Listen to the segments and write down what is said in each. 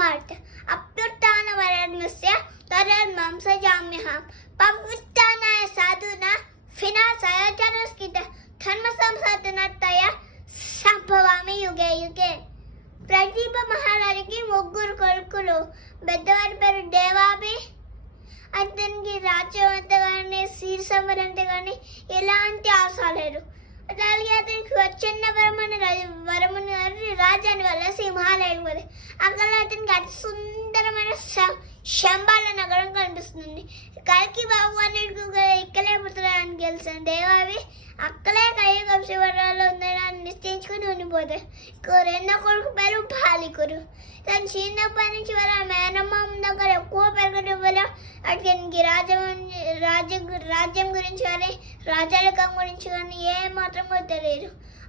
బ్రహ్మార్త అభ్యుత్థాన వరన్యస్య తరన్మంసజామ్యహం పవిత్రానాయ సాధునా వినాశాయ జనస్కిత ధర్మ సంసాధనతయ సంభవామి యుగే యుగే. ప్రదీప మహారాజుకి 3 కొడుకులు. పెద్దవారి పేరు దేవాభి. అతనికి రాజ్యవంత కానీ శీర్షవరంత కానీ ఎలాంటి ఆశ లేదు. అలాగే అతనికి వచ్చిన వరముని రాజాని వల్ల సింహాలయం పోతే అక్కడ అతనికి అతి సుందరమైన శంబాల నగరం కనిపిస్తుంది. కల్కి భగవానుడికి ఇక్కడే పుత్రాన్ని గెలిచిన దేవావి అక్కడే కయ్యకంశవరాలు ఉందని నిశ్చయించుకుని ఉండిపోతాయి. రెండో కొడుకు పేరు బాలికుడు. తను చిన్నప్పటి నుంచి వాళ్ళ మేనమ్మ దగ్గర ఎక్కువ పెరగడం వల్ల అతనికి రాజ్యం గురించి కానీ రాజరికం గురించి కానీ ఏ మాత్రం కూడా తెలియదు.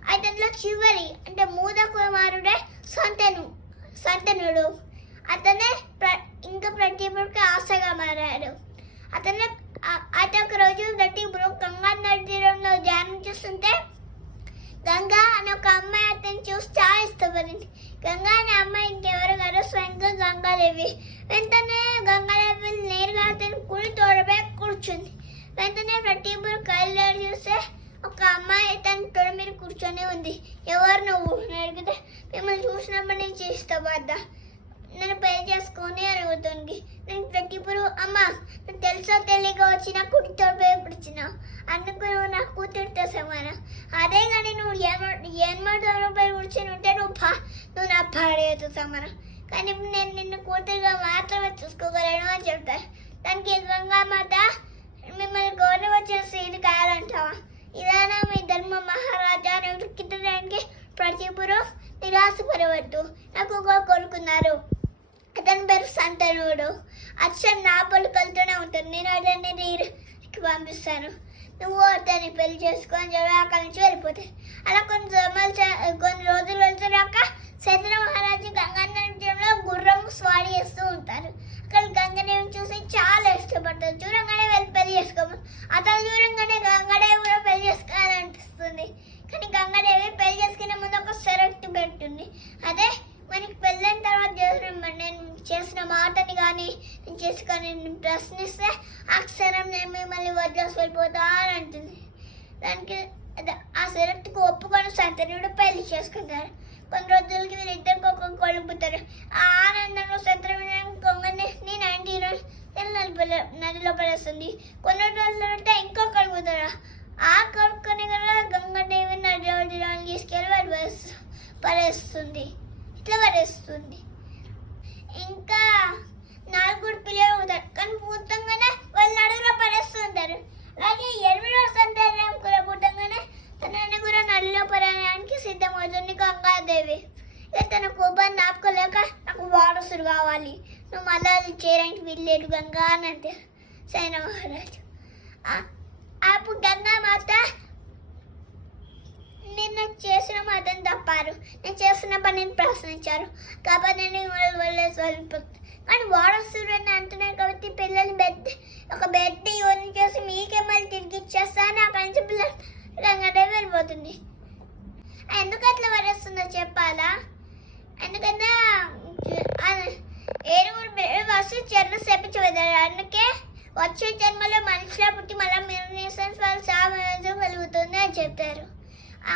అయితే అందులో చివరి అంటే మూడ కుమారుడే సంతనుడు. అతనే ఇంకా ప్రతిభకి ఆశగా మారాడు. అయితే ఒక రోజు ప్రతిభు గంగా నదిలో ధ్యానం చేస్తుంటే గంగా అనే ఒక అమ్మాయి అతన్ని చూసి చాలా ఇష్టపడింది. గంగా అనే అమ్మాయి ఇంకెవరు కాదు, స్వయంగా గంగాదేవి. వెంటనే గంగాదేవి నేరుగా అతని కుడి తోడపై కూర్చుంది. వెంటనే ప్రతిభు కళ్ళు చూస్తే ఒక అమ్మాయి తన తోడ మీద కూర్చొని ఉంది. ఎవరు నువ్వు అడిగితే మిమ్మల్ని చూసినప్పటి నుంచి ఇష్టపడ్డా, నన్ను పెళ్లి చేసుకొని అడుగుతుంది. నేను ప్రతిపురు అమ్మ నువ్వు తెలుసో తెలియక వచ్చిన కుడితో పిలిచినావు, అందుకు నువ్వు నా కూతురితో సమానం. అదే కానీ నువ్వు ఎన్మై కూర్చొని ఉంటే నువ్వు నా భార్యతో సమానం. కానీ ఇప్పుడు నేను నిన్ను కూతురుగా మాత్రమే చూసుకోగలను అని చెప్తారు. దానికి గంగామాత మిమ్మల్ని గౌరవించిన స్త్రీని కావాలంటావా? ఇదానా మీ ధర్మ మహారాజా అని ఉడికించడానికి ప్రతిపురు నిరాశపడవద్దు. నాకు ఒక కొడుకున్నారు, అతని పేరు సంతనుడు. అచ్చం నా పలుకలతోనే ఉంటుంది. నేను అతన్ని నీరుకి పంపిస్తాను, నువ్వు అతన్ని పెళ్లి చేసుకొని చెప్పి అక్కడి నుంచి వెళ్ళిపోతాయి. అలా కొన్ని రోజులు వెళ్తున్నాక శేతన మహారాజు గంగానదిలో గుర్రం స్వారీ చేస్తూ ఉంటారు. అక్కడ గంగదేవిని చూసి చాలా ఇష్టపడతారు. చూడంగానే వెళ్ళి పెళ్లి చేసుకోమని అతను చూడంగానే గంగాదేవి కూడా పెళ్లి చేసుకోవాలనిపిస్తుంది. కానీ గంగాదేవి పెళ్లి చేసుకునే ముందు ఒక షరతు పెడుతుంది. అదే మనకి పెళ్ళైన తర్వాత నేను చేసిన మాటని కానీ నేను చేసుకొని ప్రశ్నిస్తే అక్షరం నేను మిమ్మల్ని వదిలేసి వెళ్ళిపోతా అని అంటుంది. దానికి ఆ షరతుకు ఒప్పుకొని సంతనుడు పెళ్లి చేసుకుంటారు. కొన్ని రోజులకి వీళ్ళిద్దరికి ఒక కొడుకు పుట్టారు. ఆ ఆనందంలో సంతనుడు కొంగని నదిలో పడేస్తుంది. కొన్ని రోజులు ఇంకో కొడుకు పుట్టారు. ఆ కొడుకుని కూడా గంగాదేవి నదిలో తీసుకెళ్ళి పడేస్తుంది. ఇట్లా పడేస్తుంది. ఇంకా 4 పిల్లలు ఉంటారు, కానీ పూర్తంగానే వాళ్ళు నడుగులో పడేస్తుంటారు. అలాగే 8వ సంతానం కూడా పుట్టంగానే తనని కూడా నదిలో పడడానికి సిద్ధమవుతుంది గంగాదేవి. ఇక తన కోపాన్ని ఆపుకోలేక నాకు వారసుడు కావాలి, నువ్వు మళ్ళీ అది చేయడానికి వీల్లేదు గంగా అని అంటే సైన మహారాజు. అప్పుడు గంగామాత నేను చేసిన మాటను తప్పారు, నేను చేస్తున్న పనిని ప్రశ్నించారు కాబట్టి నేను వదిలేసి వెళ్ళిపోతుంది. కానీ వారసుడు అని అంటున్నారు కాబట్టి పిల్లలు ఒక బెడ్ యోని చేసి మీకే మళ్ళీ తిరిగి ఇచ్చేస్తాను. అక్కడి నుంచి పిల్లలు గంగాదేవి వెళ్ళిపోతుంది. ఎందుకు అట్లా వరేస్తుందో చెప్పాలా? ఎందుకంటే 7 వస్తు చెర్లు సేపించబడ్డారు. అందుకే వచ్చే జన్మలో మనిషిలో పుట్టి మళ్ళీ మీరు వాళ్ళు సామాన్యం కలుగుతుంది అని చెప్తారు.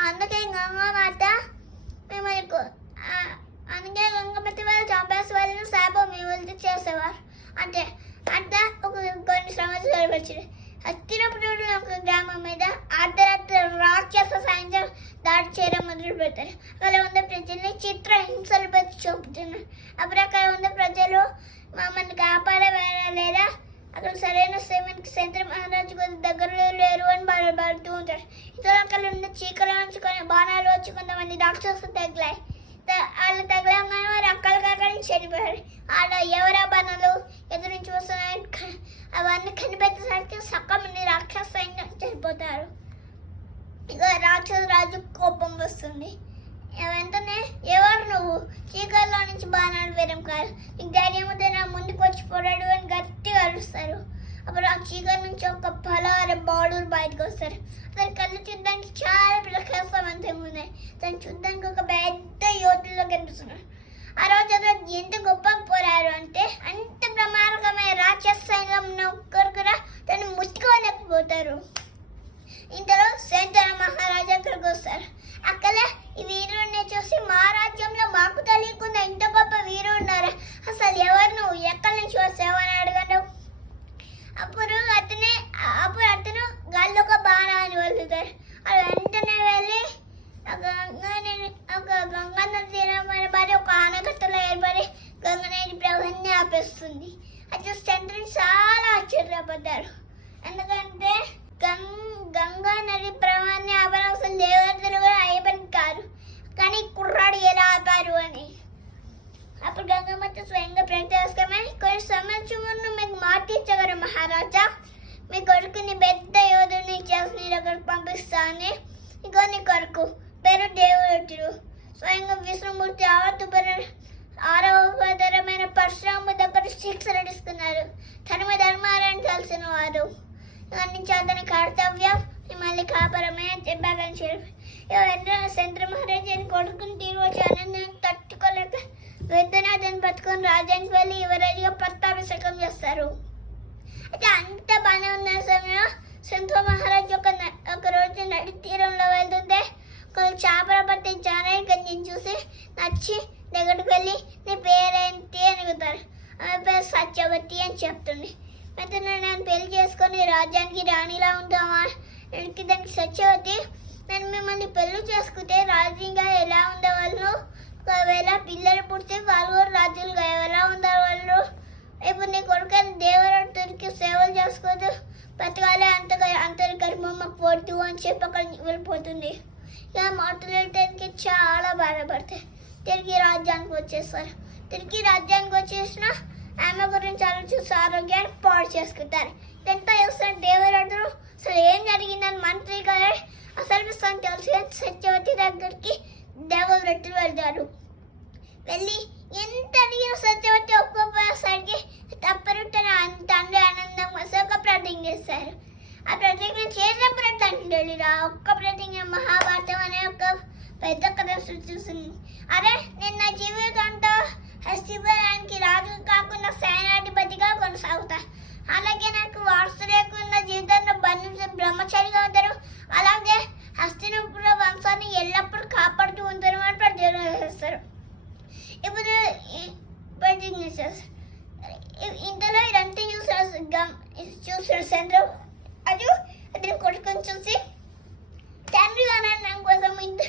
అందుకే గంగామాత మిమ్మల్ని అందుకే గంగామాత వాళ్ళు చంపేసే వాళ్ళని శాపం మిమ్మల్ని చేసేవారు. అంటే అంతా కొన్ని సంవత్సరాలు గడిపచ్చింది. హస్తినపురం ఒక గ్రామం మీద అర్ధరాత్రి రాక్షస సైన్యం దాడి చేయడం మొదలు పెడతారు. అక్కడ ఉన్న ప్రజల్ని చిత్రహింసలు పెట్టి చూపుతున్నారు. అప్పుడు అక్కడ ఉన్న ప్రజలు మమ్మల్ని కాపాడే లేదా అక్కడ సరైన సేవనికి శంకర మహారాజు దగ్గరలో లేరు అని బాధపడుతూ ఉంటారు. ఇతర అక్కడ ఉన్న చీకల నుంచి కొన్ని బాణాలు వచ్చి కొంతమంది రాక్షసులు తగిలాయి. వాళ్ళు తగలంగానే వారు అక్కడికక్కడి నుంచి చనిపోయారు. ఆడ ఎవరా బాణాలు ఎదురు నుంచి వస్తున్నాయి అవన్నీ కనిపెట్టేసరికి సగం మంది రాక్షస సైన్యం చనిపోతారు. ఇక రాక్షస రాజు కోపం వస్తుంది. వెంటనే ఎవరు నువ్వు, చీకల్లో నుంచి బాణాలు వేయడం కాదు, నీకు ధైర్యం ఉంటే నా ముందుకు వచ్చి పోరాడు అని గట్టిగా అరుస్తారు. అప్పుడు ఆ చీకటి నుంచి ఒక పలారం బాడులు బయటకు వస్తారు. అతని కళ్ళు చూడడానికి చాలా ప్రకాశవంతంగా ఉన్నాయి. తను చూడడానికి ఒక పెద్ద యోధుల్లో కనిపిస్తున్నారు. ఆ రోజు అతను ఎంత గొప్ప వస్తుంది. అయితే చంద్రుడు చాలా ఆశ్చర్యపడ్డారు. ఎందుకంటే గంగా నది ప్రవాహాన్ని ఆపడం అసలు దేవతలు కూడా అయ్యపని కాదు, కానీ కుర్రాడు ఎలా ఆపారు అని. అప్పుడు గంగమ్మతో స్వయంగా ప్రత్యేకమై కొన్ని సంవత్సరం మీకు మాటిచ్చగలరు మహారాజా, మీ కొడుకుని పెద్ద యోధుని చేసి నీ దగ్గరకు పంపిస్తానని. ఇంకో నీ కొడుకు పేరు దేవరటుడు. స్వయంగా విష్ణుమూర్తి ఆరోగ్యకరమైన పరశురాము దగ్గర శిక్షణ తీసుకున్నారు. ధర్మారాయణ తెలిసిన వారు. నుంచి అతని కర్తవ్యం మిమ్మల్ని కాపరమే చెప్పాలని చెప్పి చంద్ర మహారాజు కొడుకుని తిరిగి వచ్చి ఆనందాన్ని తట్టుకోలేక వెంటనే అతను పట్టుకొని రాజ్యానికి వెళ్ళి యువరాజుగా పట్టాభిషేకం చేస్తారు. అయితే అంత బాగానే ఉన్న సమయంలో చంద్ర మహారాజు ఒక రోజు నడి తీరంలో వెళ్తుంటే కొంచెం చేపల పట్టి జానయ్య గంజిని చూసి నచ్చి దగ్గరికి వెళ్ళి నీ పేరేంటి అని అడుగుతారు. ఆమె పేరు సత్యవతి అని చెప్తుంది. అయితే నేను పెళ్లి చేసుకొని రాజ్యానికి రాణిలా ఉంటామా దానికి సత్యవతి, నేను మిమ్మల్ని పెళ్లి చేసుకుంటే రాజుగా ఎలా ఉండేవాళ్ళు, ఒకవేళ పిల్లలు పుడితే వాళ్ళు కూడా రాజులుగా ఎలా ఉండేవాళ్ళు, ఇప్పుడు నీ కొడుకు దేవరతుడికి సేవలు చేసుకోదు బతకాలి అంతరి గర్భమ్మకు పోతు అని చెప్పి అక్కడ వెళ్ళిపోతుంది. ఇక మాట్లాడటానికి చాలా బాధపడతాయి. తిరిగి రాజ్యానికి వచ్చేస్తారు. తిరిగి రాజ్యానికి వచ్చేసిన ఆమె గురించి ఆలోచిస్తూ ఆరోగ్యాన్ని పాడు చేసుకుంటారు. ఎంత చేస్తారు దేవరాజులు అసలు ఏం జరిగిందని మంత్రి గారు అసలు విషయం తెలుసు. సత్యవతి దగ్గరికి దేవవ్రతులు వెళ్తారు. వెళ్ళి ఎంత అడిగిన సత్యవతి ఒక్కొక్కసారికి తప్పరు తన తండ్రి ఆనందం కోసం ఒక ప్రతిజ్ఞ చేస్తారు. ఆ ప్రతిజ్ఞ చేసినప్పుడు తండ్రి ఒక్క ప్రతిజ్ఞ మహాభారతం అనే ఒక పెద్ద కథ సృష్టిస్తుంది. అరే నేను నా జీవితంతో హస్తిపురానికి రాజు కాకుండా సైన్యాధిపతిగా కొనసాగుతా, అలాగే నాకు వారసు లేకుండా జీవితంలో బంధించిన బ్రహ్మచారిగా ఉంటారు, అలాగే హస్తినపుర వంశాన్ని ఎల్లప్పుడూ కాపాడుతూ ఉంటారు అని ప్రతిజ్ఞ చేస్తారు. ఇప్పుడు ప్రతిజ్ఞ చేస్తారు. ఇంతలో ఇదంతా చూసాడు చంద్ర అది అతని కొడుకుని చూసి తండ్రి గారు నా కోసం ఇంత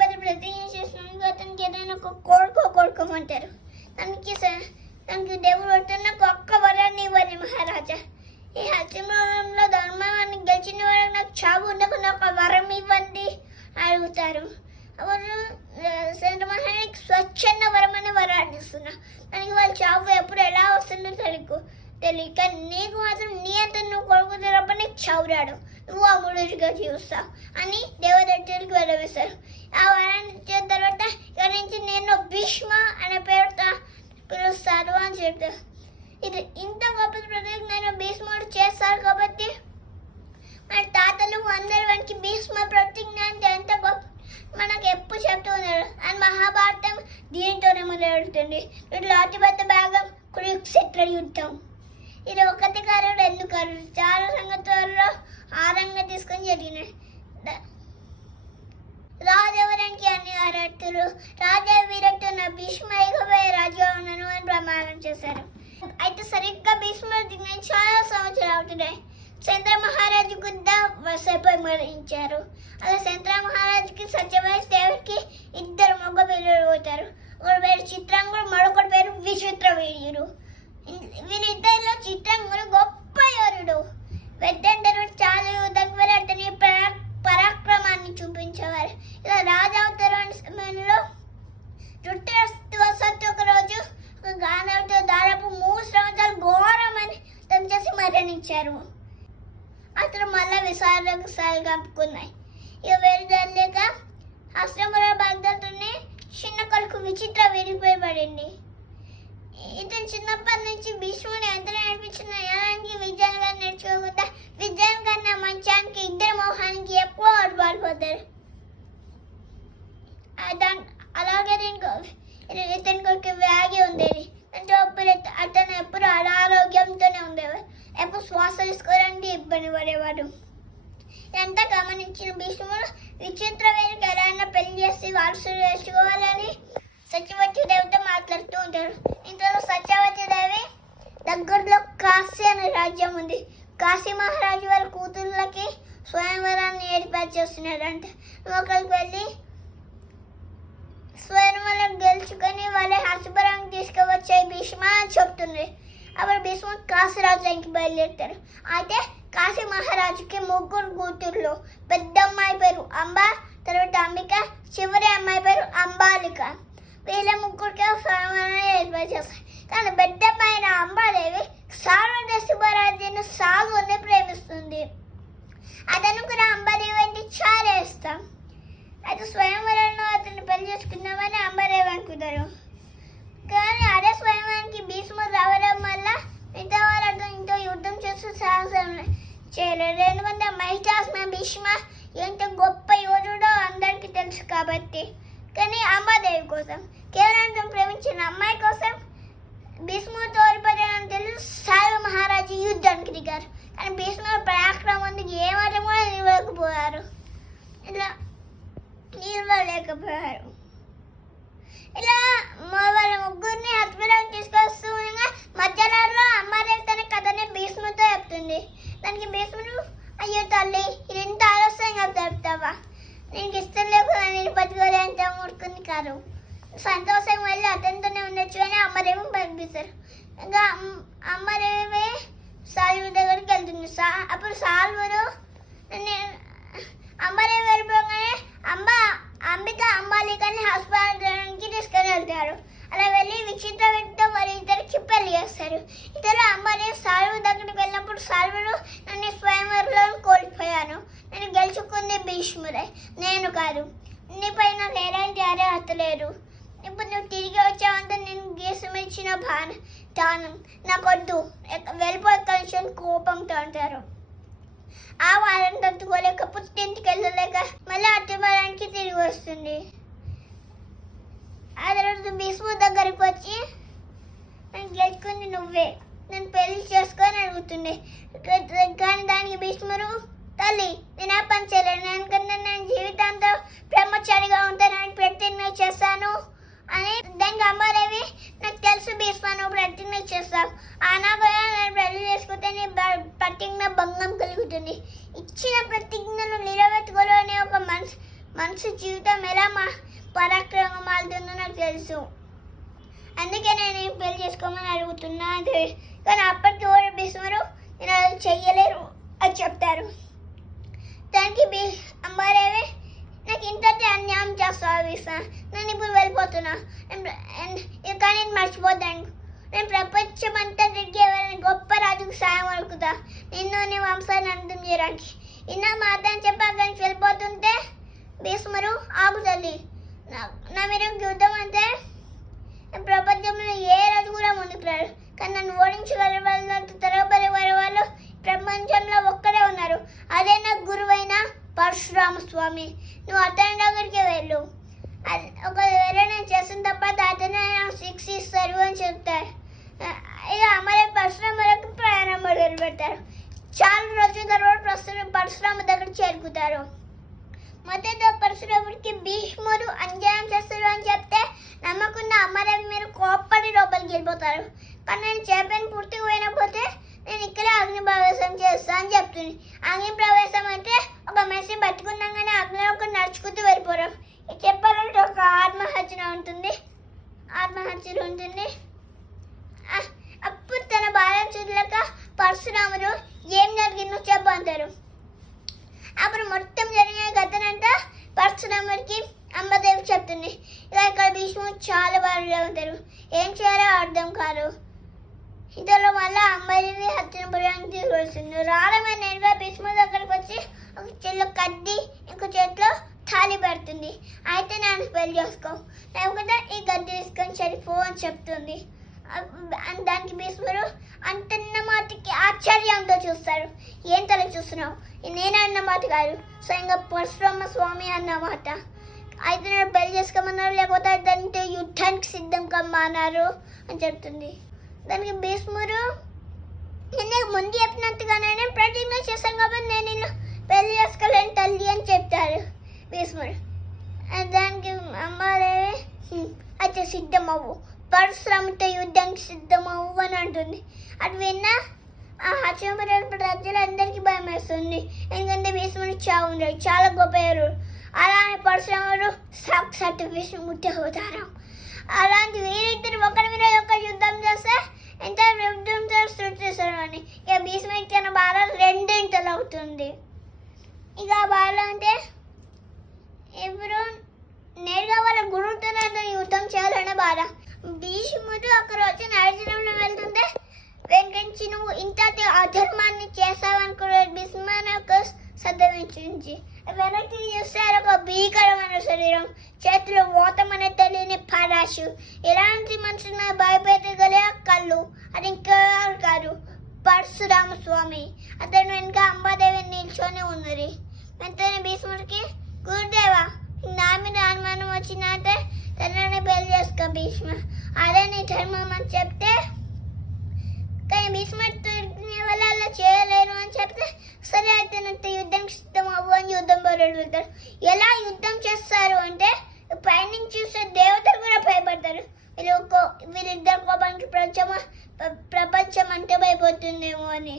పెద్ద ప్రతిజ్ఞ చేసినందుకు అతనికి ఏదైనా ఒక కోరుకోమంటారు. దానికి దేవుడు పడుతున్న నాకు ఒక్క వరాన్ని ఇవ్వండి మహారాజా, ఈ హస్తిపురంలో ధర్మాన్ని గెలిచిన వారు నాకు చావు ఉండకుండా ఒక వరం ఇవ్వండి అడుగుతారు. అప్పుడు చంద్ర మహారాజుకి స్వచ్ఛంద వరం అనే వరాన్ని ఇస్తున్నా. దానికి వాళ్ళ చావు ఎప్పుడు ఎలా వస్తుందో తెలియక నీకు మాత్రం నీ అంత నువ్వు కొడుకుతున్నప్పుడు నీకు చావు రాడు, నువ్వు అమరుడిగా జీవిస్తావు అని దేవదత్తుడికి వరవేశారు. ఆ వరాన్ని ఇచ్చిన తర్వాత ఇక్కడి నుంచి నేను భీష్మ అనే పేరుతో పిలుస్తాను అని చెప్తారు. ఇది ఇంత గొప్ప ప్రతిజ్ఞ భీష్ముడు చేస్తారు కాబట్టి మన తాతలు అందరు వానికి భీష్మ ప్రతిజ్ఞ అంటే ఎంత గొప్ప మనకు ఎప్పుడు చెప్తూ ఉన్నారు. అండ్ మహాభారతం దీనితోనే మొదలెడుతుంది. వీటిలో అతిపెద్ద భాగం కురుక్షేత్ర యుద్ధం. ఇది ఒకటి కాదు రెండు కాదు, చాలా సంగతుల్లో ఆరంగా తీసుకొని జరిగినాయి. రాజు ఎవరికి అన్ని అర్హతలు, రాజా వీరతో నా భీష్మయ్యపోయే రాజుగా ఉన్నాను అని ప్రమాణం చేశారు. అయితే సరిగ్గా భీష్ముడు దిగిన చాలా సంవత్సరాలు అవుతున్నాయి. చంద్ర మహారాజు కూడా వసైపోయి మరణించారు. అలా చంద్ర మహారాజుకి సత్యవతి దేవుడికి ఇద్దరు మగ పిల్లలు అవుతారు. ఒకటి పేరు చిత్రాంగుడు, మరొకటి పేరు విచిత్ర వీర్యుడు. వీరిద్దరిలో చిత్రాంగుడు గొప్ప యోధుడు. పెద్దందరూ చాలా యుద్ధానికి వెళ్ళి అతని పరాక్రమాన్ని చూపించేవారు. ఇలా రాజు అవతరణ సమయంలో ధృతరాష్ట్రుడు ఒక రోజు ఒక గాంధీవుతో దాదాపు 3 సంవత్సరాలు ఘోరమని తను చేసి మరణించారు. అతను మళ్ళా విశాలసాలు కప్పుకున్నాయి. ఇక వేరుదలేక అష్టముల భద్రతని చిన్న కొడుకు విచిత్ర విరిగిపోయబడింది. ఇతను చిన్నప్పటి నుంచి భీష్ముని ఎంత నేర్పించిన జ్ఞానానికి విద్యను కానీ నేర్చుకోకుండా విద్యను కన్నా మంచానికి ఇద్దరు మోహానికి ఎక్కువ అడుపాడిపోతారు. అలాగే ఇతనికి ఒక వ్యాధి ఉండేది. అతను ఎప్పుడు అనారోగ్యంతోనే ఉండేవాడు. ఎప్పుడు శ్వాస తీసుకోవడానికి ఇబ్బంది పడేవాడు. ఇదంతా గమనించిన భీష్ముడు విచిత్ర వేదిక ఎలా అయినా పెళ్లి చేసి వారసులు వేసుకోవాలని సత్యవతి దేవితో మాట్లాడుతూ ఉంటారు. ఇంతలో సత్యవతి దేవి దగ్గరలో కాశీ అనే రాజ్యం ఉంది. కాశీ మహారాజు వారి కూతుర్లకి స్వయంవరాన్ని ఏర్పాటు చేస్తున్నారంట. ఒకరికి వెళ్ళి స్వయంవరం గెలుచుకొని వాళ్ళ హస్తిపురానికి తీసుకువచ్చే భీష్మ అని చెప్తుంది. అప్పుడు భీష్ముడు కాశీ రాజ్యానికి బయలుదేరుతారు. అయితే కాశీ మహారాజుకి ముగ్గురు కూతుర్లు. పెద్ద అమ్మాయి పేరు అంబ, తర్వాత అంబిక, చివరి అమ్మాయి పేరు అంబాలిక. వీళ్ళ ముగ్గురికి స్వయంవరం ఏర్పాటు చేస్తారు. కానీ పెద్ద అమ్మాయిన అంబాదేవి సార్వదేశుభరాజును సాగుని ప్రేమిస్తుంది. అతను కూడా అంబాదేవి అంటే చాలా ఇష్టం. అయితే స్వయంవరంలో అతన్ని పెళ్లి చేసుకుందామని అంబాదేవి అనుకుంటారు. కానీ అదే స్వయంవరానికి భీష్ముడు రావడం వల్ల మిగతా వాళ్ళు అతనితో యుద్ధం చేస్తూ సాహసం చేయలేరు. ఎందుకంటే మహిషాసుర భీష్మ ఎంత గొప్ప యోధుడో అందరికీ తెలుసు కాబట్టి. కానీ అంబాదేవి కోసం, కేవలం తను ప్రేమించిన అమ్మాయి కోసం భీష్ముడితో ఓడిపోయాడని తెలుసు సాల్వ మహారాజు యుద్ధానికి దిగారు. కానీ భీష్ముడు పరాక్రమానికి ఏమాత్రం కూడా నిలవలేకపోయారు. ఇలా వాళ్ళ ముగ్గురిని హస్పిటల్ తీసుకొస్తూ ఉండగా మధ్యలో అమ్మాదేవి తన కథని భీష్ముడితో చెప్తుంది. దానికి భీష్ముడు, అయ్యో తల్లి, ఇది ఇంత ఆలస్యంగా చెప్తావా? నీకు ఇష్టం లేకుండా నేను బతుకోలే అంత ముడుకుంది కాదు. సంతోషం వెళ్ళి అతనితోనే ఉండొచ్చు అని అమ్మదేవి పంపిస్తారు. ఇంకా అమ్మదేవి సాల్వు దగ్గరికి వెళ్తుంది. అప్పుడు సాల్వుడు అమ్మదేవి వెళ్ళిపోగానే అంబిక అంబాలికని హాస్పిటల్కి తీసుకొని వెళ్తారు. అలా వెళ్ళి విచిత్ర వ్యక్తితో మరి ఇద్దరికి పెళ్లి చేస్తారు. ఇద్దరు అంబాదేవి సాల్వు దగ్గరికి వెళ్ళినప్పుడు సాల్వుడు, నన్ను స్వయంవరంలో కోల్పోయాను, నేను గెలుచుకుంది భీష్ముడే, నేను కాదు, నీపై నాకు ఎలాంటి అర్హత లేదు. ఇప్పుడు నువ్వు తిరిగి వచ్చావంటే నేను గీసం ఇచ్చిన దానం నాకు వద్దు, వెళ్ళిపోయే కలిసి కోపంతో అంటారు. ఆ వారం తట్టుకోలేక పుట్టింటికి వెళ్ళలేక మళ్ళీ అత్తమారానికి తిరిగి వస్తుంది. ఆ తర్వాత భీష్ముడి దగ్గరికి వచ్చి, నేను గెలుచుకుంది నువ్వే, నేను పెళ్లి చేసుకొని అడుగుతుంది. కానీ దానికి భీష్ముడు, తల్లి నేను ఆ పని చేయలేను, ఎందుకంటే నేను జీవితాంతం బ్రహ్మచారిగా ఉంటానని ప్రతిజ్ఞ చేస్తాను అని. దానికి అమ్మాదేవి, నాకు తెలుసు భీష్మ, నువ్వు ప్రతిజ్ఞ చేస్తావు, అయినా కూడా నేను పెళ్లి చేసుకుంటే నీ ప్రతిజ్ఞ భంగం కలుగుతుంది. ఇచ్చిన ప్రతిజ్ఞను నిలబెట్టుకోలేని ఒక మనిషి జీవితం ఎలా పరాక్రమంగా మారుతుందో నాకు తెలుసు, అందుకే నేను పెళ్లి చేసుకోమని అడుగుతున్నా. కానీ అప్పటికి కూడా భీష్ముడు నేను అది చెయ్యలేరు అని చెప్తారు. దానికి అమ్మాదేవి, నాకు ఇంతటి అన్యాయం చేస్తావు భీష్మ, నేను ఇప్పుడు వెళ్ళిపోతున్నా, కానీ మర్చిపోతాను, నేను ప్రపంచమంతా తిరిగి ఎవరైనా గొప్ప రాజుకు సాయం అడుగుతా, నిన్ను నీ వంశాన్ని అంతం చేయడానికి. ఇన్న మాత్రం చెప్పి అక్కడి నుంచి వెళ్ళిపోతుంటే భీష్ముడు, ఆగు తల్లి, నా మీరు యుద్ధం అంటే ప్రపంచంలో ఏ రాజు కూడా ముందుకు రాడు, కానీ నన్ను ఓడించగల వాళ్ళంత తరబడి వాళ్ళు ప్రపంచంలో ఒక్కడే ఉన్నారు, అదే నా గురువైన పరశురామ స్వామి. నువ్వు అతని దగ్గరికి వెళ్ళు, ఒకవేళ నేను చేసిన తప్ప అతనే నాకు శిక్ష ఇస్తారు అని చెప్తారు. ఇక అమరే పరశురాములకు ప్రయాణం మొదలు పెడతారు. చాలా రోజుల తర్వాత పరశురామ దగ్గర చేరుకుతారు. మొదట పరశురాముడికి భీష్ముడు అన్యాయం చేస్తారు అని చెప్తే నమ్మకుండా అమ్మదేవి మీరు కోప్పడి లోపలికి వెళ్ళిపోతారు. కానీ నేను చెప్పని పూర్తిగా పోయినపోతే నేను ఇక్కడే అగ్ని ప్రవేశం చేస్తాను అని చెప్తుంది. అగ్ని ప్రవేశం అయితే ఒక మనిషి బతుకున్నాగానే అగ్నిలో ఒక నడుచుకుంటూ వెళ్ళిపోవడం. ఇది చెప్పాలంటే ఒక ఆత్మహత్య ఉంటుంది. అప్పుడు తన భార్య చూడలేక పరశురాముడు ఏం జరిగిందో చెప్పంటారు. అప్పుడు మొత్తం జరిగిన కథనంతా పరశురాముడికి అమ్మదేవి చెప్తుంది. ఇలా ఇక్కడ భీష్ముడు చాలా బాగా ఉంటారు, ఏం చేయాలో అర్థం కాదు. ఇంతలో మళ్ళీ అమ్మాయిని హస్తినాపురానికి తీసుకొస్తుంది. రావడమే నేరుగా భీష్ముడి దగ్గరికి వచ్చి ఒక చేతిలో కడ్డీ, ఇంకో చేతిలో తాళి పెడుతుంది. అయితే నేను పెళ్లి చేసుకో, లేకపోతే ఈ గడ్డి తీసుకొని చనిపో అని చెప్తుంది. దానికి భీష్ముడు అంటున్న మాటకి ఆశ్చర్యంతో చూస్తారు. ఏం తల చూస్తున్నావు, నేను అన్న మాట కాదు, స్వయంగా పరశురామ స్వామి అన్నమాట. అయితే నేను పెళ్లి చేసుకోమన్నారు, లేకపోతే దానితో యుద్ధానికి సిద్ధం కమ్మన్నారు అని చెప్తుంది. దానికి భీష్ముడు, నేను ముందు చెప్పినట్టుగానే ప్రతిజ్ఞ చేశాను కాబట్టి నేను నిన్ను పెళ్లి చేసుకోలేను తల్లి అని చెప్తారు భీష్ముడు. దానికి అమ్మాదేవి, అయితే సిద్ధమవ్వు, పరశురాముతో యుద్ధానికి సిద్ధమవ్వు అని అంటుంది. అది విన్నా ఆ హస్తినాపురం ప్రజలందరికీ భయం వేస్తుంది. ఎందుకంటే భీష్ముడు చాలా గొప్ప ఎవరు. అలానే పరశురాముడు సాక్షాత్ విష్ణుమూర్తి అవుతారు. అలాంటి వీరిద్దరు ఒకరి మీద ఒక యుద్ధం చేస్తే ఎంత యుద్ధంతో సృష్టిస్తాడు అని ఇక భీష్ముడికి తన బాధ రెండింతలు అవుతుంది. ఇక బాధ అంటే ఎవరు నేరుగా వాళ్ళ గురువుతో యుద్ధం చేయాలనే బాధ. భీష్ముడు ఒక రోజు నడిచడంలో వెళ్తుంటే వెంకరించి నువ్వు ఇంత అధర్మాన్ని చేస్తావనుకున్న భీష్మాన్ని ఒక సద్దవించి వెనక్కి చూస్తారు ఒక భీకరమైన శరీరం, చేతిలో ఓతమనే తెలియని పరాశు, ఎలాంటి మనుషులను భయపెట్టగలే కళ్ళు, అది ఇంకా కాదు పరశురామ స్వామి. అతను వెనుక అంబాదేవి నిల్చొని ఉన్నది. వెంటనే భీష్ముడికి గురుదేవా నా మీద అనుమానం వచ్చినంటే తనని పెళ్లి చేసుకో భీష్మ, అదే నీ ధర్మం అని చెప్తే కానీ భీష్ముడి వల్ల అలా చేయలేరు అని చెప్తే సరే అయితే యుద్ధం సిద్ధం అవ్వు అని యుద్ధం మొదలు పెడతారు. ఎలా యుద్ధం చేస్తారు అంటే పైనుంచి చూస్తే దేవతలు కూడా భయపడతారు. వీళ్ళిద్దరు కోపానికి ప్రపంచం అంతా భయపడుతుందేమో అని.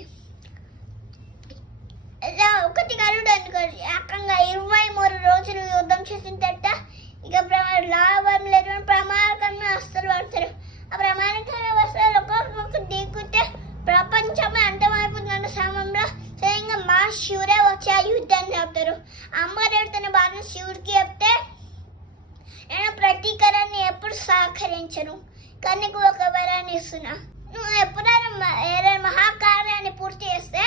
ఇలా ఒకటి కలుడు అనుకోండి ఏకంగా 23 రోజులు యుద్ధం చేసిన తర్వాత ఇక లాభం లేదు ప్రమాదకంగా వస్తువులు పడతారు. ఆ ప్రమాదకరమైన వస్తువులు ఒక్కొక్క దిగుతే ప్రపంచమే అంతమైపోతున్న సమయంలో స్వయంగా మా శివుడే వచ్చి ఆ యుద్ధాన్ని ఆపుతారు. అమ్మదేవుడు తన బాధను శివుడికి చెప్తే నేను ప్రతీకారాన్ని ఎప్పుడు సహకరించను, కానీ నీకు ఒక వరాన్ని ఇస్తున్నా, నువ్వు ఎప్పుడైనా మహాకార్యాన్ని పూర్తి చేస్తే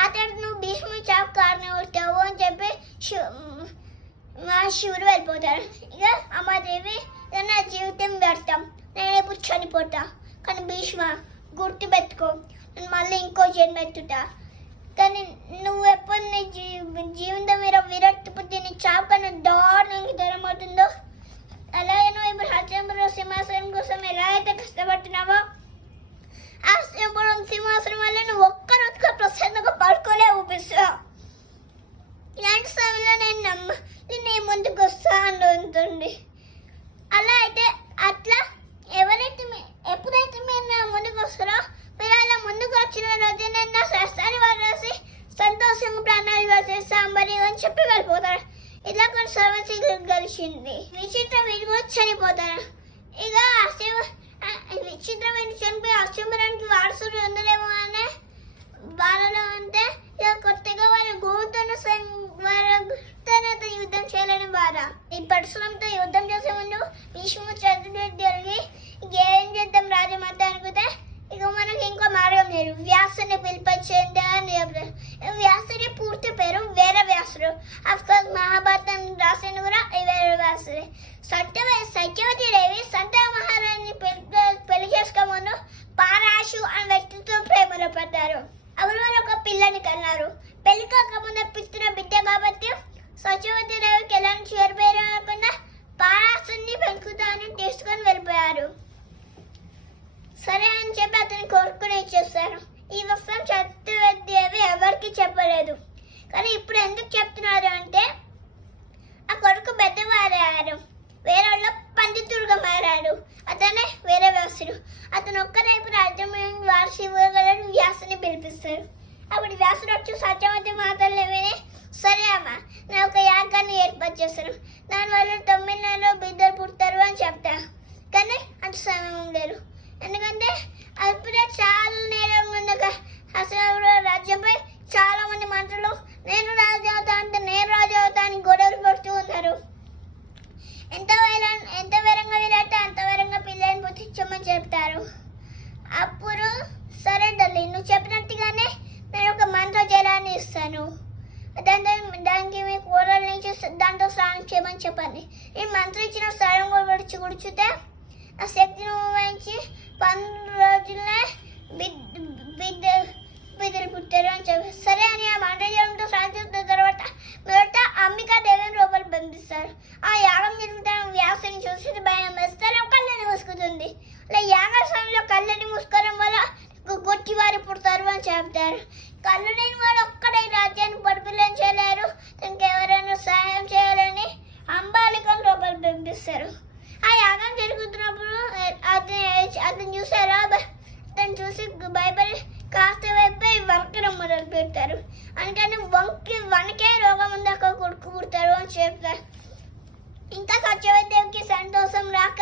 ఆ తర్వాత నువ్వు భీష్ముడి చావు కారణం అవుతావు అని చెప్పి మా శివుడు వెళ్ళిపోతాడు. ఇక అమ్మాదేవి నా జీవితం వ్యర్థం, నేను ఎప్పుడు చనిపోతా, కానీ భీష్మ గుర్తుపెట్టుకో నేను మళ్ళీ ఇంకో జన్మ ఎత్తుతా, కానీ నువ్వు ఎప్పుడు నీ జీవితం మీద విరక్తి పుట్టి నీ చావు కన్నా దారుణంగా దూరం అవుతుందో అలాగే నువ్వు ఇప్పుడు హస్తినాపురం సింహాసనం కోసం ఎలా అయితే కష్టపడుతున్నావో ఆ సింహాసనం వల్ల నువ్వు ఒక్కరోజుగా ప్రసన్నంగా పడుకోలేవు ఊపిస్తా. ఇలాంటి సమయంలో నేను ముందుకు వస్తా ఉంటుంది. అలా అయితే అట్లా ఎప్పుడైతే మీరు నా ముందుకు వస్తారో మీరు అలా ముందుకు వచ్చిన రోజు నేను నా శాస్త్రాన్ని వారేసి సంతోషంగా ప్రాణాలు వేసేస్తాం మరి అని చెప్పి వెళ్ళిపోతాడు. ఇలా కొన్ని సర్వశీలు కలిసింది. విచిత్రం విడిగా చనిపోతారు. ఇక విచిత్రమైన చనిపోయి అశ్వమరానికి వారసుడు ఉండలేమో అనే బాధలో ఉంటే ఇక కొత్తగా వాళ్ళ గోవుతోనే యుద్ధం చేయాలని బాధ. ఈ పరశురాంతో యుద్ధం చేసే ముందు భీష్ముడు జరిగి ఏం చేద్దాం రాజమాత అనుకుంటే ఇక మనకి ఇంకో మార్గం లేదు, వ్యాసుని పిలిపించేందా అని చెప్తారు. వ్యాసుడి పూర్తి పేరు వేద వ్యాసుడు. అఫ్కోర్స్ మహాభారతం రాసిన కూడా వేద వ్యాసుడే. సత్యవతి దేవి సంతాన మహారాణిని పెళ్లి చేసుకోముందు పారాశు అనే వ్యక్తితో ప్రేమలో పడ్డారు. అప్పుడు వాళ్ళు ఒక పిల్లని కన్నారు. పెళ్లి కాకముందు పుట్టిన బిడ్డ కాబట్టి సత్యవతి దేవికి ఎలాంటి చేరిపోయారు కాకుండా పారాశుని పెంకుతాన్ని తీసుకొని వెళ్ళిపోయారు. సరే అని చెప్పి అతని కొడుకుని ఇచ్చేస్తారు. ఈ విషయం సత్యవతి దేవి ఎవరికి చెప్పలేదు. కానీ ఇప్పుడు ఎందుకు చెప్తున్నారు అంటే ఆ కొడుకు పెద్దవారయ్యారు, వేరే వాళ్ళ పండితుడుగా మారాడు. అతనే వేరే వ్యాసుడు. అతను ఒక్కరైపు రాజ్యం వారి శివగలను వ్యాసుని పిలిపిస్తారు. అప్పుడు వ్యాసుడు వచ్చి సత్యవతి మాటలు విని సరే అమ్మ నేను ఒక యాగాన్ని ఏర్పాటు చేస్తాను, దానివల్ల 9 నెలలు బిడ్డలు పుడతారు అని చెప్తా. కానీ అంత సమయం లేదు, ఎందుకంటే అప్పుడే చాలా నేరంగా ఉన్న హస్తినాపురం రాజ్యంపై చాలా మంది మంత్రులు నేను రాజు అవుతా అంటే నేను రాజు అవుతా అని గొడవలు పడుతూ ఉన్నారు. ఎంత వేరంగా వీలైతే అంత వేరంగా పిల్లని పుట్టించమని చెప్తారు. అప్పుడు సరే తల్లి నువ్వు చెప్పినట్టుగానే నేను ఒక మంత్ర జలాన్ని ఇస్తాను, దానికి మీ కూరల నుంచి దాంతో స్నానం చేయమని చెప్పండి. ఈ మంత్రం ఇచ్చిన స్నానం గుడిచితే ఆ శక్తిని ఉపయోగించి 12 రోజులనే బిడ్డలు పుట్టారు అని చెప్పి సరే అని ఆ మంత్రజలంతో స్నానం చేసిన తర్వాత మొదట అంబికా దేవిని రూపాయలు పంపిస్తారు. ఆ యాగం జరుగుతున్న వ్యాసుని చూసి భయం వేస్తారు, కళ్ళని మూసుకుతుంది. అలా యాగ సమయంలో కళ్ళని మూసుకోవడం వల్ల గొట్టివారు పుడతారు అని చెప్తారు. కళ్ళు లేని వాడు ఒక్కడే రాజ్యాన్ని పడిపిల్లని చేయలేరు, తనకి ఎవరైనా సహాయం చేయాలని అంబాలికలు రూపాయలు పంపిస్తారు. ఆ యాగం జరుగుతున్నప్పుడు అతను చూసారా, అతను చూసి భయపడి కాస్త వైపు వణకడం మొదలు పెడతారు. అందుకని వణకే రోగం ఉంది అక్కడ కొడుకు పుడతారు అని చెప్తారు. ఇంకా సత్యవతి దేవికి సంతోషం రాక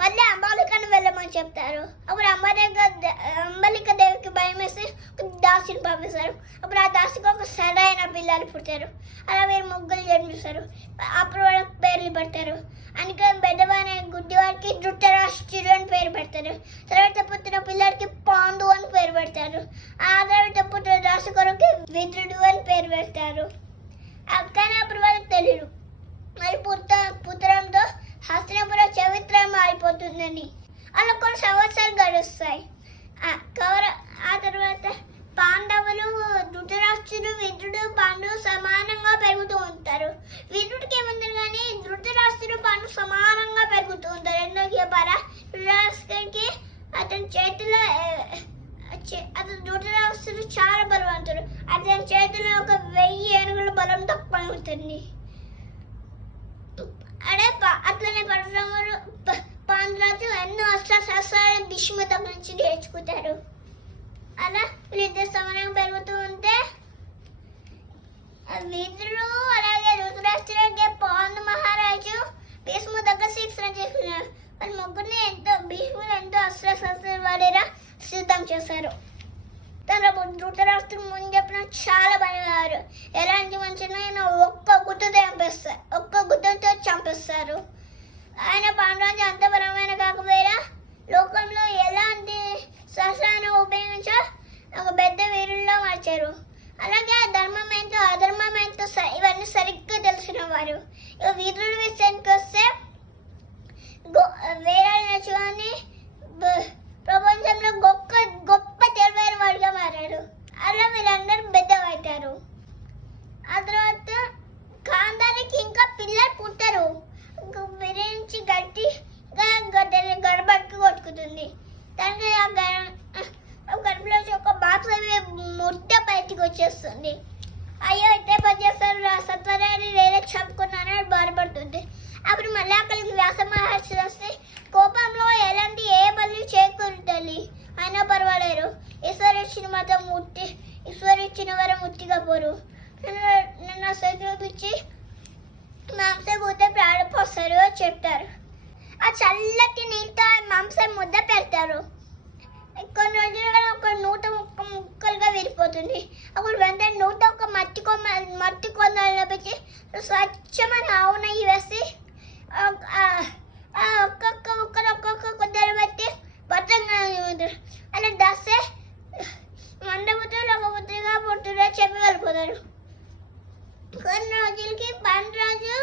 మళ్ళీ అంబాలికను వెళ్ళమని చెప్తారు. అప్పుడు అంబలిక దేవికి భయం వేసి ఒక దాసిని పంపిస్తారు. అప్పుడు ఆ దాసికి ఒక సరైన పిల్లలు పుడతారు. అలా వీరు ముగ్గురు జన్మిస్తారు. అప్పుడు వాళ్ళకి పేర్లు పెడతారు. అందుకే పెద్దవాని గుడ్డివాడికి ధృతరాష్ట్రుడు అని పేరు పెడతారు. తర్వాత పుట్టిన పిల్లడికి పాండు అని పేరు పెడతారు. ఆ తర్వాత పుట్టిన దాసి కొరకు విదురుడు అని పేరు పెడతారు. కానీ అప్పుడు వాళ్ళకి తెలియదు మరి పుత్రంతో హస్తినాపుర చరిత్ర మారిపోతుందని. అలా కొన్ని సంవత్సరాలు గడుస్తాయి. ఆ తర్వాత పాండవులు ధృతరాష్ట్రుడు విదురుడు పాండవులు సమానంగా పెరుగుతూ ఉంటారు. విదురుడికి ఏముంటారు కానీ ధృతరాష్ట్రుడు పాండవులు సమానంగా పెరుగుతూ ఉంటారు. ఎందుకు చెప్పారా? ధృతరాష్ట్రుడికి అతని చేతిలో అతను ధృతరాష్ట్రుడు చాలా బలవంతుడు. అతని చేతిలో 1000 ఏనుగుల బలం తక్కువ ఉంటుంది. అట్లనే పరశురాముడు పాండురాజు ఎన్నో అస్త్రశస్త్రాలు భీష్మ దగ్గర నుంచి నేర్చుకుంటారు. అలా వీళ్ళిద్దరు సమానంగా పెరుగుతూ ఉంటే విదురుడు అలాగే ధృతరాష్ట్రుడికి పాండు మహారాజు భీష్మ దగ్గర శిక్షణ చేసుకున్నారు. వాళ్ళ ముగ్గురిని భీష్ముడు ఎంతో అస్త్రశస్త్రాలు వాడేలా సిద్ధం చేశారు. తన ధృతరాష్ట్రుడు ముందు చెప్పిన చాలా పనివారు. ఎలాంటి మనిషినైనా ఒక్క గుర్తుతో చంపేస్తారు. ఆయన పాండురాజు అంత బలమైన కాకపోయినా లోకంలో ఎలాంటి శస్త్రాన్ని ఉపయోగించో ఒక పెద్ద వీరుల్లో మార్చారు. అలాగే ధర్మం ఏంటో అధర్మం ఏంటో ఇవన్నీ సరిగ్గా తెలిసిన వారు. ఇక వీరుడి విషయానికి వస్తే వేరే నచ్చుని ప్రపంచంలో గొప్ప తెలివైన వాడిగా మారాడు. అలా వీళ్ళందరూ పెద్దవైతారు. ఆ తర్వాత కాంతానికి ఇంకా పిల్లలు పుట్టారు. విరించి గట్టిగా గడబడికి కొట్టుకుతుంది. దానికి గడపలో ఒక బాక్స్ ముద్ద బయటికి వచ్చేస్తుంది. అయ్యో ఇట్టే పని చేస్తారు సత్వరాన్ని నేనే చంపుకున్నానని బాధపడుతుంది. అప్పుడు మళ్ళీ అక్కడికి వ్యాస మహర్షి వస్తే కోపంలో ఎలాంటి ఏ పనులు చేయకూడదు అయినా పర్వాలేరు. ఈశ్వరిచ్చిన వరం ముట్టిగా పోరు. నన్ను చూపించి మాంసం ముద్ద ప్రారంభిస్తారు అని చెప్తారు. ఆ చల్లటి నీటితో మాంసం ముద్ద పెడతారు. కొన్ని రోజులుగా ఒక నూట ముక్కలుగా విరిపోతుంది. అప్పుడు వెంటనే నూట ఒక మట్టి కొందలు పెట్టి స్వచ్ఛమైన ఆవు నెయ్యి వేసి ఒక్కొక్క కొందరు పెట్టి భద్రంగా అలా దస్తే మండపుత్రులు ఒక పుత్రిగా పుట్టిగా చెప్పి వెళ్ళిపోతారు. కొన్ని రోజులకి పాండురాజు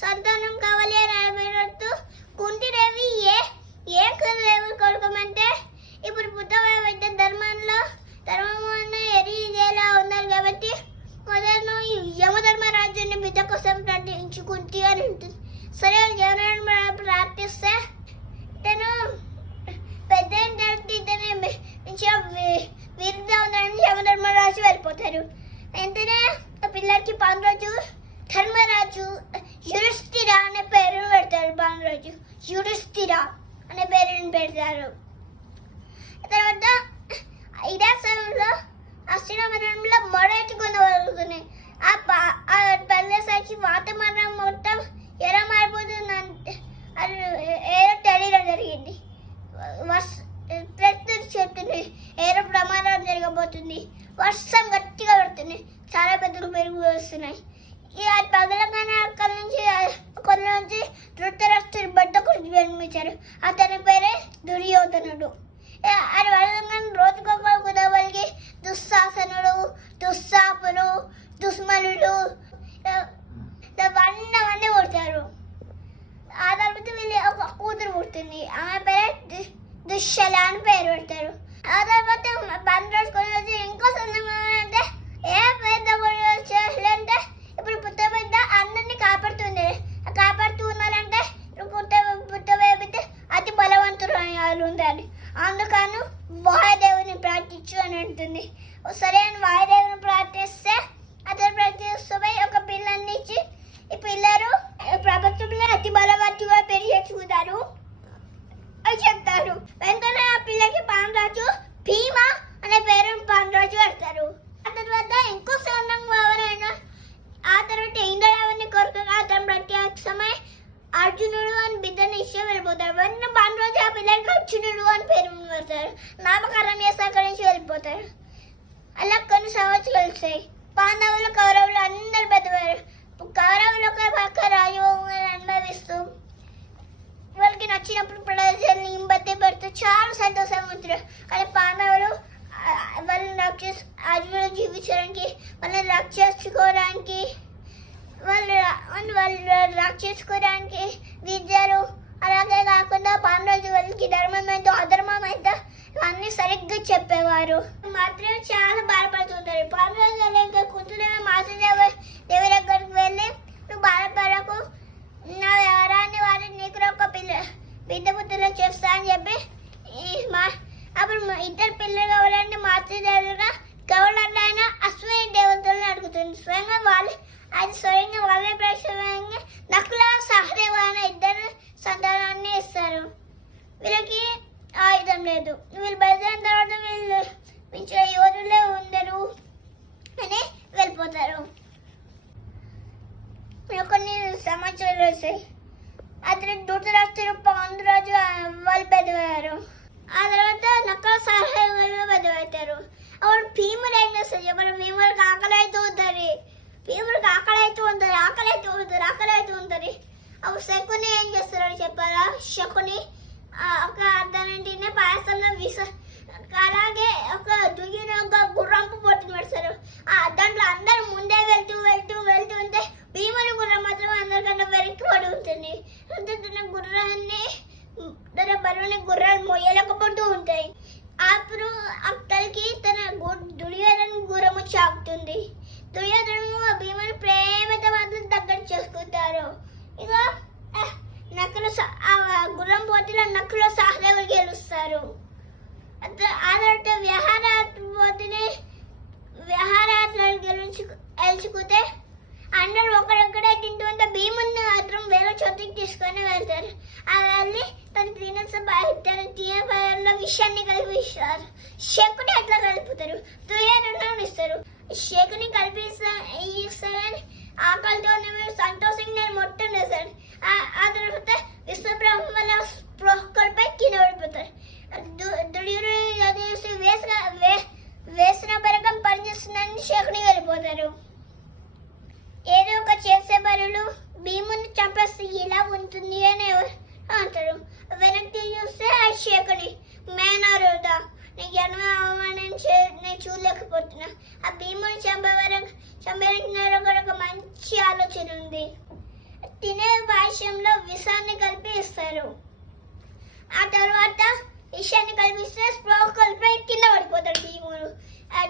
సంతానం కావాలి అని అడిగినట్టు కుంతిదేవి ఏ దేవుడు కొడుకోమంటే ఇప్పుడు పుట్టబోయే ధర్మంలో ఎరిగేలా ఉన్నారు కాబట్టి మొదలు యమధర్మరాజుని బిడ్డ కోసం ప్రార్థించుకుంటే అని ఉంటుంది. సరే యమధర్మ ప్రార్థిస్తే తను పెద్ద ఇతను మంచిగా వీరుగా ఉన్నాడని యమధర్మరాజు వెళ్ళిపోతారు. వెంటనే ఆ పిల్లలకి పాండురాజు ధర్మరాజు యుధిష్ఠిర అనే పేరును పెడతారు. పాండురాజు యుధిష్ఠిర అనే పేరును పెడతారు. తర్వాత ఇదే సమయంలో హస్తినాపురంలో మరొకటి కొనగలుగుతున్నాయి. ఆ ప్రదేశానికి వాతావరణం మొత్తం ఎలా మారిపోతుందంటే అది ఏదో తెలియడం జరిగింది. ప్రస్తుతం చెప్తుంది ఏదో ప్రమాదం జరగబోతుంది. వర్షం గట్టిగా పడుతుంది. చాలా పెద్దలు పెరుగు వస్తున్నాయి. ఇక పగలగానే కొన్ని నుంచి ధృతరాష్ట్రుడి బిడ్డ కొడుకు జన్మించారు. అతని పేరే దుర్యోధనుడు. అది వదలంగా రోజుకొకరు కుదవలికి దుశ్శాసనుడు దుశ్శాపులు దుష్మనుడు అవన్నీ పుడతారు. ఆ తర్వాత వీళ్ళు ఒక కూతురు పుడుతుంది. ఆమె పేరే దుశ్శల అని పేరు పెడతారు. ఆ తర్వాత బంద్రోజు కొన్ని ఇంకో సందర్భం అంటే ఏ పెద్ద అంటే ఇప్పుడు పుట్టబిడ్డ అందరినీ కాపాడుతుంది. కాపాడుతూ ఉన్నారంటే పుట్టబిడ్డ అతి బలవంతులు ఉండాలి. అందుకని వాయుదేవుని ప్రార్థించు అని ఉంటుంది. సరే అని వాయుదేవుని ప్రార్థిస్తే అతను ప్రార్థిస్తే ఒక పిల్లల్ని ఇచ్చి ఈ పిల్లలు ప్రపంచంలో అతి బలవంతుగా పెరిగేసుకుంటారు అని చెప్తారు. వెంటనే ఆ పిల్లకి పాండురాజు భీమ అనే పేరును పాండురాజు పెడతారు. ఆ తర్వాత ఇంకో సొంతం ఎవరైనా ఆ తర్వాత ఇంద్రదేవుని కోరికగా అతను ప్రతి సమయం అర్జునుడు అని బిడ్డని ఇచ్చే వెళ్ళిపోతారు. వెంటనే పాండురాజు ఆ పిల్లలకి అర్జునుడు వస్తాయి. పాండవులు కౌరవులు అందరు పెద్దవారు. కౌరవులు ఒక పక్క రాజభోగాన్ని అనుభవిస్తూ వాళ్ళకి నచ్చినప్పుడు ప్రజల్ని ఇబ్బంది పెడుతూ చాలా సంతోషంగా ఉంటారు. కానీ పాండవులు వాళ్ళని అడవిలో జీవించడానికి, వాళ్ళని రక్షించుకోవడానికి, వాళ్ళు రక్షించుకోవడానికి విద్యలు, అలాగే కాకుండా పాండవులు వాళ్ళకి ధర్మం ఏంటో అధర్మం ఏంటో అన్నీ సరిగ్గా చెప్పేవారు. మాత్రం చాలా బాధపడుతుంటారు. పాండవులు కూతురు మాతృదేవి దగ్గరికి వెళ్ళి నువ్వు బాధపడకు, నా వ్యవహారాన్ని వారు నీకు ఒక బిడ్డ పుత్రులు చేస్తా అని చెప్పి అప్పుడు ఇద్దరు పిల్లలు కావాలంటే మాతృదేవులుగా గౌరవైన అశ్విని దేవతలను అడుగుతుంది. స్వయంగా వాళ్ళే ప్రశ్నంగా నకుల సహదేవ అనే ఇద్దరు సంతానాన్ని ఇస్తారు. వీళ్ళకి ఆయుధం లేదు. వీళ్ళు బయలుదేరిన తర్వాత వీళ్ళు మించిన యోధులే ఉండరు అని వెళ్ళిపోతారు. కొన్ని సమాచారాలు వస్తాయి. అతను ధృతరాష్ట్రుడు పాండురాజు వాళ్ళు పెద్దవారు. ఆ తర్వాత నక్కల సహాయంగా పెద్దవుతారు. అప్పుడు భీముడు ఏం చేస్తారు చెప్పారు? భీముడికి ఆకలి అవుతూ ఉంటుంది. అప్పుడు శకుని ఏం చేస్తారని చెప్పారా? శకుని ఒక దానింటినే పాయసంలో అలాగే ఒక దుయ్యన ఒక గుర్రంపు పొట్టు పెడతారు. దాంట్లో అందరూ ముందే వెళ్తూ ఉంటే భీముని గుర్రం మాత్రం అందరికన్నా వెనక్కి పడి ఉంటుంది. తన గుర్రాన్ని బరువుని గుర్రాలు మొయ్యలేకపోతూ ఉంటాయి. అప్పుడు అక్కడికి తన దుర్యోధన గుర్రము చాకుతుంది. దుర్యోధను భీముని ప్రేమతో మాత్రం దగ్గర చేసుకుంటారు. ఇక నక్కుల గుర్రం పోటీలో నక్కుల సహదేవులు గెలుస్తారు. ఆ తర్వాత విహారాత్మలు గెలుచుకుంటే అందరూ ఒకడొక్కడే తింటూ ఉంటే భీముని మాత్రం వేరే చోటికి తీసుకొని వెళ్తారు. వెళ్ళి తన తినలో విషయాన్ని కలిపిస్తారు. శకుని అట్లా కలుపుతారు. దుర్యోధను ఇస్తారు. శకుని ఇస్తారని ఆకలితో సంతోషంగా నేను మొత్తం వేశాడు. ఆ తర్వాత విశ్వబ్రహ్మల స్పృహలపై కింద పడిపోతారు. దుర్యోధను వేసిన పరకం పనిచేస్తుందని శకుని వెళ్ళిపోతారు. ఏదో ఒక చేసే పనులు భీముని చంపేస్తే ఇలా ఉంటుంది అని అంటారు. వెనక్కి చూస్తే ఆ శకుని మేనరుడా నీకు జన్మ అవమానం నేను చూడలేకపోతున్నా. ఆ భీముని చంపేందుకు ఒక మంచి ఆలోచన ఉంది. తినే భాష్యంలో విషాన్ని కలిపి ఇస్తారు. ఆ తర్వాత విషయాన్ని కలిపిస్తే స్ప్రోహ కలిపి కింద పడిపోతాడు భీముడు.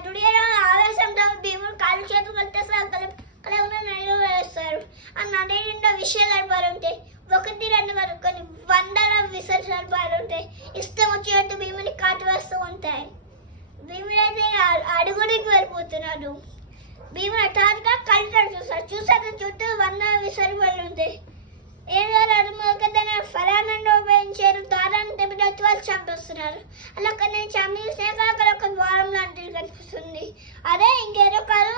దుర్యోధను ఆవేశంతో భీముడు కాలు చేతులు కలిపేస్తారు. నదిలో వేస్తారు. ఆ నది నిండా విష సర్పాలు ఉంటాయి. 1-2 కాదు, కొన్ని వందల విష సర్పాలు ఉంటాయి. ఇష్టం వచ్చినట్టు భీముని కాటు వేస్తూ ఉంటాయి. భీముడు అయితే అడుగుడికి వెళ్ళిపోతున్నాడు. భీముడు హఠాత్తుగా కళ్ళు చూసాక చుట్టూ 100 విష సర్పాలు ఉంటాయి. ఏదో అడుగుదన ఫలాన్ని ఉపయోగించారు. దారాన్ని తెప్పినట్టు వాళ్ళు చంపేస్తున్నారు. అలా కొన్ని చంపేసాక అక్కడ ఒక ద్వారం లాంటిది కనిపిస్తుంది. అదే ఇంకేదో కాదు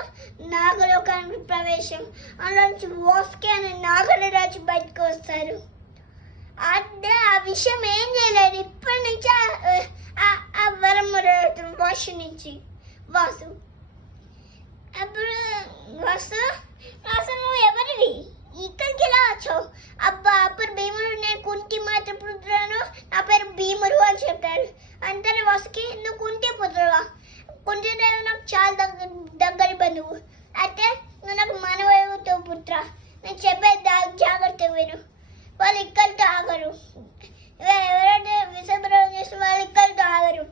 నాగలోకానికి ప్రవేశం. అందులోంచి మోస్కే అనే నాగరాజు బయటకు వస్తారు. అదే ఆ విషయం ఏం చేయలేదు. ఇప్పటి నుంచి ఆ వరం వాసు నుంచి వాసు అప్పుడు వాసు నువ్వు ఎవరివి? ఇక్కడికి ఎలా వచ్చావు? అబ్బా అప్పుడు భీముడు నేను కుంటి మాత పుత్రులను, నా పేరు భీముడు అని చెప్పారు. అంతనే వాసుకి నువ్వు కుంటి పుత్రువా? కుంటిదేవి నాకు చాలా దగ్గర బంధువు. అయితే నువ్వు నాకు మనవతో పుత్ర. నేను చెప్పే జాగ్రత్త విను. వాళ్ళు ఇక్కడితో ఆగరు. ఎవరైతే విషప్రయోగం చేస్తే వాళ్ళు ఇక్కడితో ఆగరు.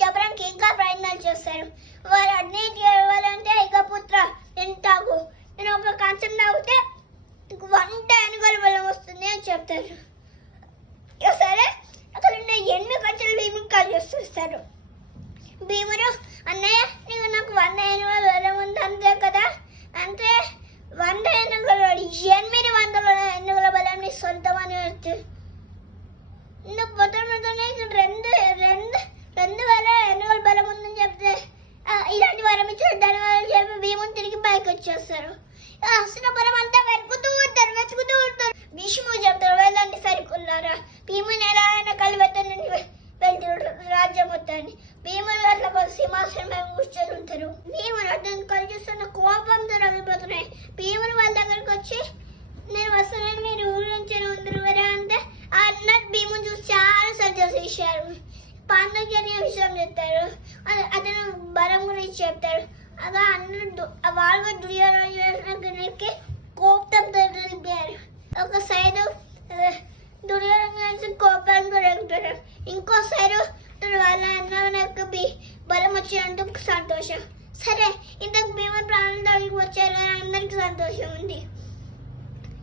చెప్పడానికి ఇంకా ప్రయత్నాలు చేస్తారు. వారు అన్నిటి గెలవాలంటే ఇక పుత్ర నేను తాగు. నేను ఒక కంచం తాగితే 100 ఏనుగుల బలం వస్తుంది అని చెప్తారు. సరే అక్కడ ఉన్న 8 కంచెలు భీముడు కాల్ చేస్తారు. భీముడు అన్నయ్య నీకు నాకు 100 ఏనుగుల బలం ఉంది అంతే కదా? అంటే 100 ఏనుగుల 800 ఏనుగుల బలం నీ సొంతం అని వస్తుంది. నువ్వు పొద్దున్నతోనే 2000 ఏనుగుల బలం ఉందని చెప్తే ఇలాంటి వరం ఇచ్చిన ధన్యవాదాలు చెప్పి భీముని తిరిగి పైకి వచ్చేస్తారు. హస్తినాపురం అంతా వెతుకుతూ ఉంటారు. భీష్ముడు చెప్తారు వెళ్ళండి సరికుల్లారా. భీముని ఎలా అయినా కలిపెట్టండి వెళ్తారు రాజ్యం మొత్తాన్ని. భీముడు అట్లా సింహాసనం కూర్చొని ఉంటారు. భీముడు అతను కలిసి విషయాలు పాండజన్య విషయం చెప్తారు. అతను బలం గురించి చెప్తారు. అలా అందరూ వాళ్ళు దుర్యోధనుడికి కోపంతో తెలిపారు. ఒక సైడు దుర్యోధను కోపంతో వెళ్తారు. ఇంకో సైడు వాళ్ళ అన్నకి బలం వచ్చినందుకు సంతోషం. సరే, ఇంతకు భీముడు ప్రాణాలు వచ్చారు కానీ అందరికి సంతోషం ఉంది.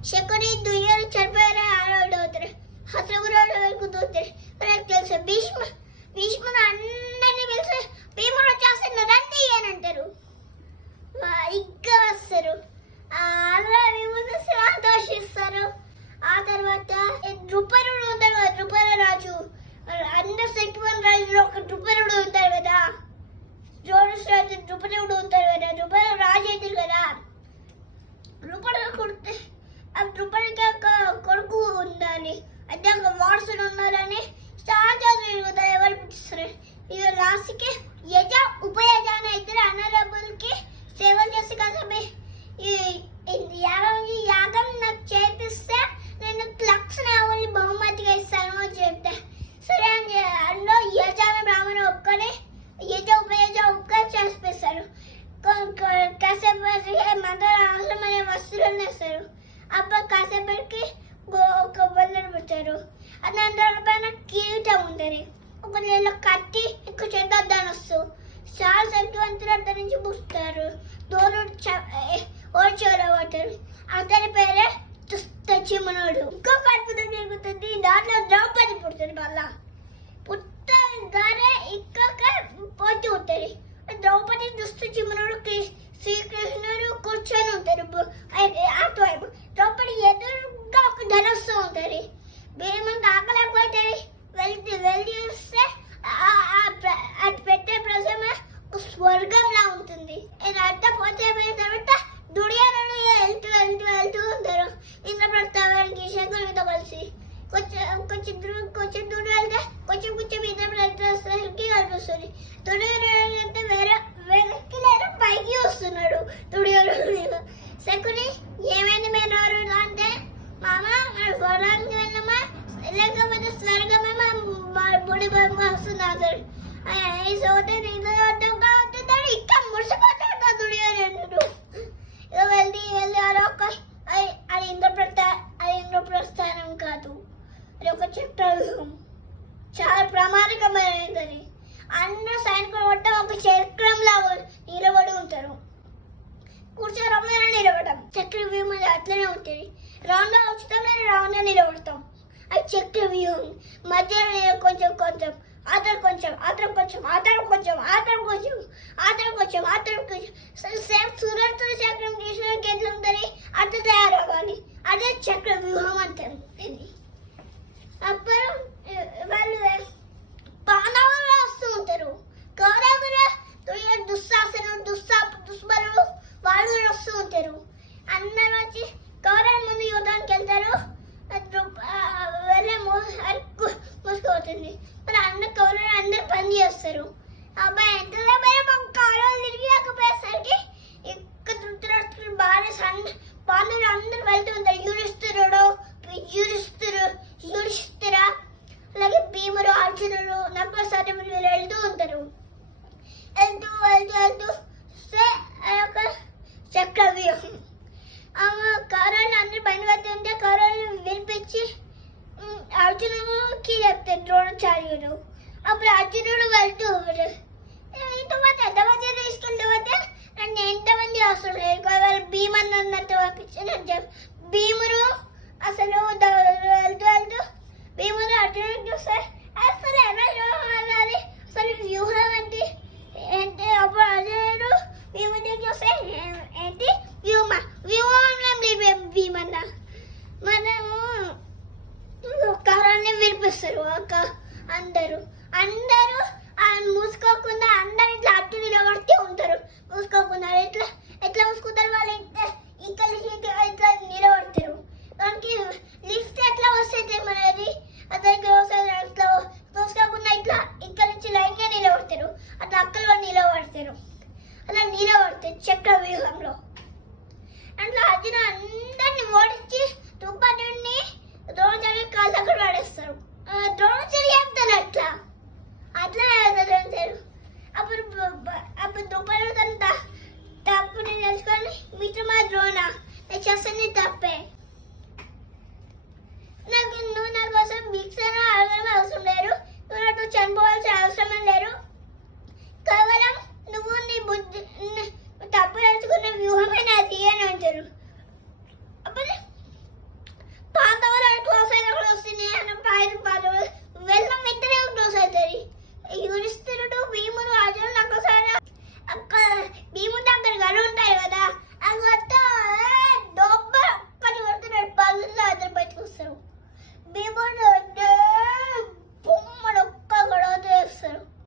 శకుని దుర్యోధను చనిపోయారు, ఆడవాళ్ళు అవుతారు. హతగురాడు వెళ్కుతూతారు. వాళ్ళకి తెలుసు భీష్ముడు అందరినీ పిలిచి భీముడు వచ్చేస్తారు రండి అని అంటారు. ఇంకా వస్తారు. అలా భీముడు సంతోషిస్తారు. ఆ తర్వాత ద్రుపదుడు ఉంటాడు కదా, ద్రుపద రాజు, అందరు శక్తివంత రాజులో ఒక ద్రుపదుడు ఉంటారు కదా, జోడస్ రాజు ద్రుపదుడు ఉంటారు కదా, ద్రుపద రాజు అవుతారు కదా. ద్రుపదికి ఒక కొడుకు ఉండాలి, అంటే ఒక వారసుడు ఉండాలని చాలా జరుగుతాయి. ఎవరు పుట్టిస్తారు? ఇక లాస్ట్కి యజ ఉపయజ అని అయితే అన్నదమ్ములకి సేవలు చేసి కదా యాగం నాకు చేపిస్తే నేను లక్షణావళి బహుమతిగా ఇస్తాను అని చెప్తే సరే అని అందులో యజ అనే బ్రాహ్మణ ఒక్కనే యజ ఉపయజ ఒక్క చేసిపిస్తారు. కాసేపు మంత్ర అవసరమైన వస్తువులు వేస్తారు. అప్పుడు కాసేపటికి ఒక బొల్లలు పెట్టారు. అది అందరి పైన కిరీటం ఉంటుంది. ఒక నెల కత్తి ఎక్కువ చేత ధనస్సు చాలా శక్తివంతులు అతని నుంచి పూస్తారు. దూరుడు ఓడ్చేవారు. అతని పేరే దుష్టచిమనుడు. ఇంకొక అద్భుతం జరుగుతుంది. దాంట్లో ద్రౌపది పుడుతుంది. మళ్ళా పుట్టగానే ఇంకొక పోటీ ఉంటుంది. ద్రౌపది దుష్టచిమనుడు శ్రీకృష్ణుడు కూర్చొని ఉంటారు. అటువైపు ద్రౌపది ఎదురుగా ఒక ధనస్సు ఉంటుంది. భీమంత ఆకలేకపోతుంది. వెళ్ళి వస్తే అది పెట్టే ప్రజమ స్వర్గంలా ఉంటుంది. ఇదంతా పోతే తర్వాత దుర్యోధనుడు వెళ్తూ ఉంటారు. ఇంద్రప్రస్థానికి శకునితో కలిసి కొంచెం దూరం వెళ్తే కొంచెం ఇంద్రప్రస్థానికి కనిపిస్తుంది. దుర్యోధనుడు అంటే వెనక్కి లేదా పైకి వస్తున్నాడు దుర్యోధనుడు. శకుని ఏమైంది మేనవారు అంటే మామ మన స్వర్గానికి వెళ్ళమా లేకపోతే స్వర్గమే మా బుడి బొమ్మ వస్తున్నాడు. ఈ సోదరు నీతో అర్థం కావుతుందని ఇంకా ముడిసిపోతాడు దుర్యోధనుడు. ఇక వెళ్ళి అది ఇంద్రప్రస్థానం కాదు, అది ఒక చక్రవ్యూహం. చాలా ప్రమాదకమైనది. అందరూ సైనికులు మొత్తం ఒక చక్రంలా నిలబడి ఉంటారు. కూర్చోవడం నిలబడటం చక్రవ్యూహం అది అట్లనే ఉంటుంది. రౌండ్లో వచ్చుతాం లేదా రౌండ్లో నిలబడతాం. అది చక్రవ్యూహం. మధ్యలో కొంచెం సేమ్ సూర్యుడితో చక్రం గీసినానికి ఎట్లా ఉంటుంది అట్లా తయారవ్వాలి. అదే చక్రవ్యూహం అంటారు. అప్పుడు వాళ్ళు పాండవులు వస్తూ ఉంటారు. కౌరవులు దుశ్శాసనుడు దుష్బలుడు వాళ్ళు కూడా వస్తూ ఉంటారు. అందరూ వచ్చి కౌరవుల ముందు యుద్ధానికి వెళ్తారు. వెళ్ళే మూసుకుపోతుంది. మరి కౌరవులు అందరు పని చేస్తారు. అబ్బాయి ఎంత కౌరవులు తిరిగి రాకపోయేసరికి ఇక్కడ ధృతరాష్ట్రుడు భార్య పాండవులు అందరూ వెళ్తూ ఉంటారు. యుధిష్ఠిర అలాగే భీముడు అర్జునుడు నకుల సహదేవులు వీళ్ళు వెళ్తూ ఉంటారు. వెళ్తూ ఒక చక్రవ్యూహం. కౌరవులు అందరూ పని వెళ్తుంటే కౌరవులు వినిపించి అర్జునుడికి చెప్తారు ద్రోణాచార్యుడు. అప్పుడు అర్జునుడు వెళ్తూ ఇంతమంది ఎంతమంది తీసుకెళ్తే నన్ను ఎంతమంది అవసరం లేదు. భీమన్ అన్నట్టు పంపించి భీముడు అసలు వెళ్తూ భీముడు అర్జునుడు చూస్తే అసలు ఎవరు అసలు వ్యూహం ఏంటి అప్పుడు అర్జునుడు భీముడిని చూస్తే ఏంటి వ్యూహం భీమన్న మనము కౌరవుల్ని వినిపిస్తారు. అందరూ మూసుకోకుండా అందరు ఇట్లా అట్టు నిలబడుతూ ఉంటారు. మూసుకోకుండా ఎట్లా మూసుకుంటారు వాళ్ళు ఇంకా ఇట్లా నిలబడతారు. దానికి లిఫ్ట్ ఎట్లా వస్తుంది మనది అతనికి ఇట్లా